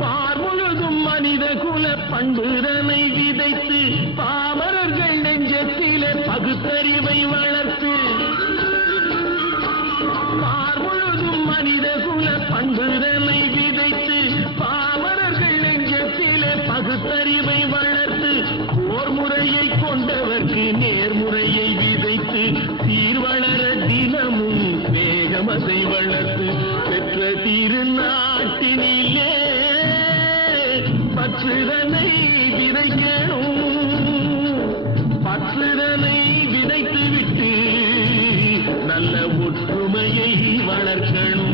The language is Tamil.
பார் முழுதும் மனித குல பண்புதனை விதைத்து பாமரர்கள் நெஞ்சத்திலே பகுத்தறிவை வளர்த்து பார் முழுதும் மனித குல பண்புதனை விதைத்து பாமரர்கள் நெஞ்சத்திலே பகுத்தறிவை வளர்த்து போர் முறையை கொண்டவர்க்கு நேர்முறையை விதைத்து சீர் வளர தினமும் வேகமதை வளர்த்து பெற்ற திருநாட்டினிலே பற்றுதனை விதைக்கணும் பற்றுதனை விதைத்து விட்டு நல்ல ஒற்றுமையை வளர்க்கணும்